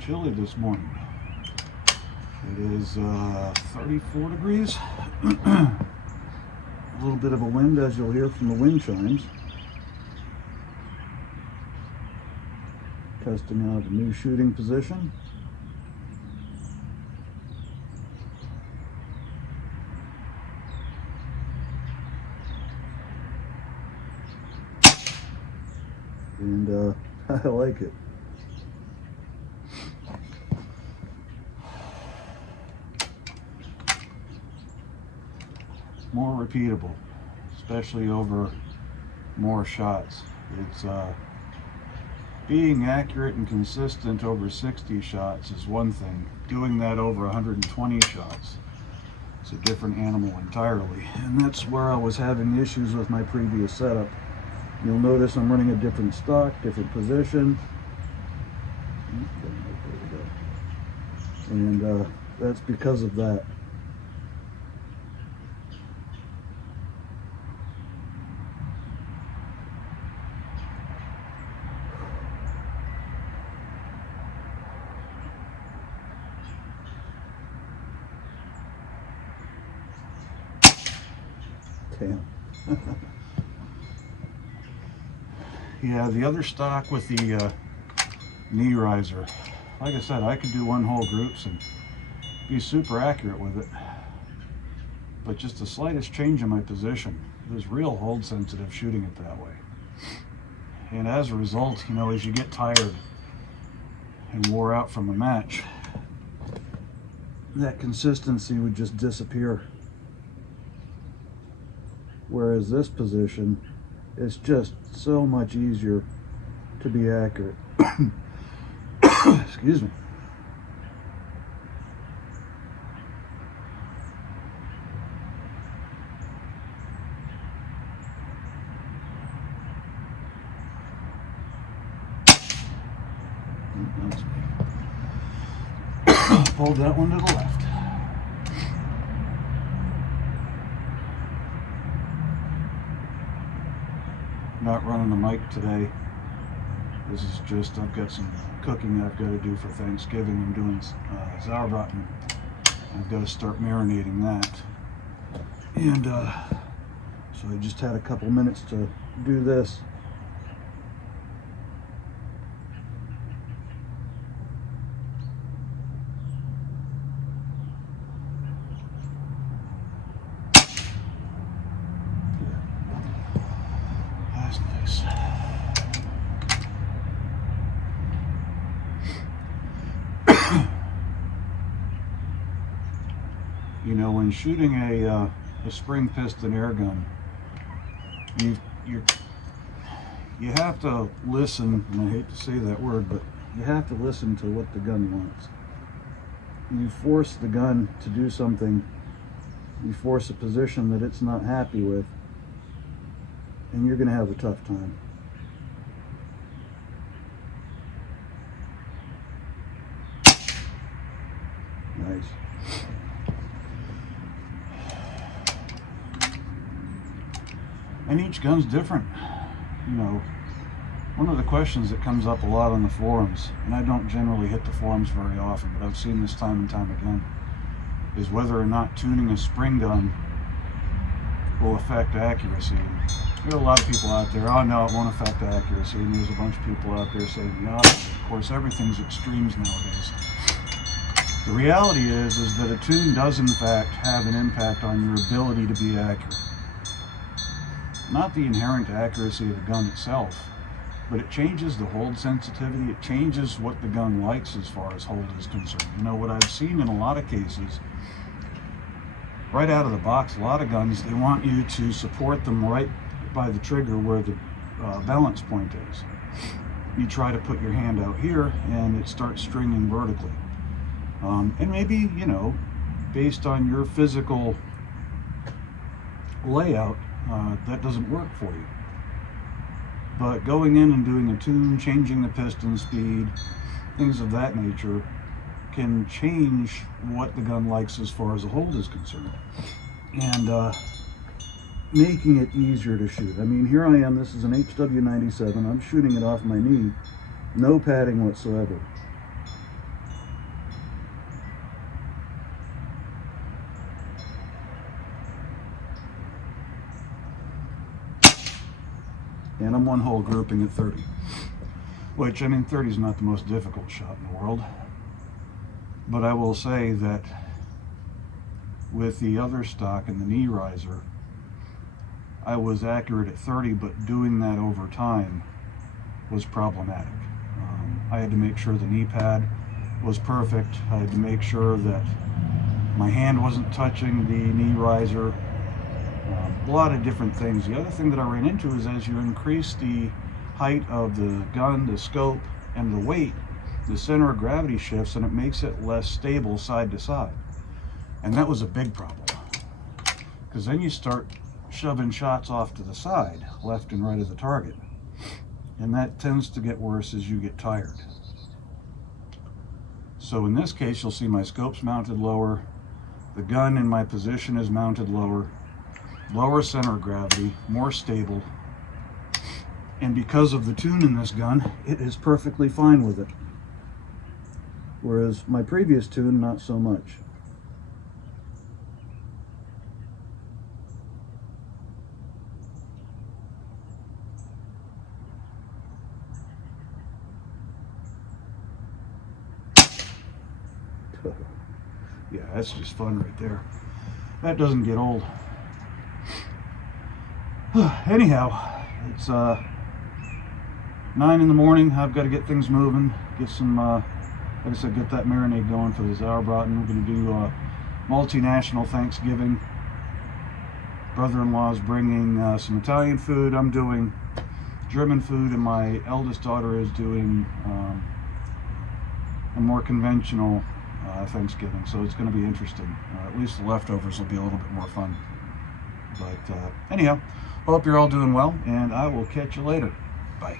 chilly this morning. It is 34 degrees. A little bit of a wind, as you'll hear from the wind chimes. Testing out a new shooting position. And I like it. More repeatable, especially over more shots. It's being accurate and consistent over 60 shots is one thing. Doing that over 120 shots, it's a different animal entirely. And that's where I was having issues with my previous setup. You'll notice I'm running a different stock, different position. And that's because of that. Damn. Yeah, the other stock with the knee riser, like I said, I could do one whole groups and be super accurate with it, but just the slightest change in my position, there's real hold sensitive shooting it that way. And as a result, you know, as you get tired and wore out from a match, that consistency would just disappear. Whereas this position, it's just so much easier to be accurate. Excuse me. That's me. Hold that one to the left. Not running a mic today. This is just, I've got some cooking I've got to do for Thanksgiving. I'm doing sauerbraten. I've got to start marinating that. And so I just had a couple minutes to do this. Nice. You know, when shooting a spring piston air gun, you have to listen, and I hate to say that word, but you have to listen to what the gun wants. You force the gun to do something, you force a position that it's not happy with, and you're going to have a tough time. Nice. And each gun's different. You know, one of the questions that comes up a lot on the forums, and I don't generally hit the forums very often, but I've seen this time and time again, is whether or not tuning a spring gun will affect accuracy. There are a lot of people out there, oh no, it won't affect accuracy, and there's a bunch of people out there saying, yeah, of course everything's extremes nowadays. The reality is that a tune does in fact have an impact on your ability to be accurate. Not the inherent accuracy of the gun itself, but it changes the hold sensitivity, it changes what the gun likes as far as hold is concerned. You know, what I've seen in a lot of cases, right out of the box, a lot of guns, they want you to support them right by the trigger where the balance point is. You try to put your hand out here and it starts stringing vertically. And maybe, you know, based on your physical layout, that doesn't work for you. But going in and doing a tune, changing the piston speed, things of that nature, can change what the gun likes as far as the hold is concerned. And making it easier to shoot. I mean, here I am, this is an HW97, I'm shooting it off my knee, no padding whatsoever. And I'm one hole grouping at 30. Which, I mean, 30 is not the most difficult shot in the world. But I will say that with the other stock and the knee riser, I was accurate at 30, but doing that over time was problematic. I had to make sure the knee pad was perfect. I had to make sure that my hand wasn't touching the knee riser. A lot of different things. The other thing that I ran into is as you increase the height of the gun, the scope, and the weight, the center of gravity shifts and it makes it less stable side to side. And that was a big problem, because then you start shoving shots off to the side, left and right of the target. And that tends to get worse as you get tired. So in this case, you'll see my scope's mounted lower, the gun in my position is mounted lower, lower center of gravity, more stable. And because of the tune in this gun, it is perfectly fine with it. Whereas my previous tune, not so much. Yeah, that's just fun right there. That doesn't get old. Anyhow, it's 9 in the morning. I've got to get things moving, get some, like I said, get that marinade going for the Sauerbraten. We're going to do multinational Thanksgiving. Brother-in-law's bringing some Italian food. I'm doing German food, and my eldest daughter is doing a more conventional Thanksgiving, so it's going to be interesting. At least the leftovers will be a little bit more fun. But anyhow, hope you're all doing well, and I will catch you later. Bye.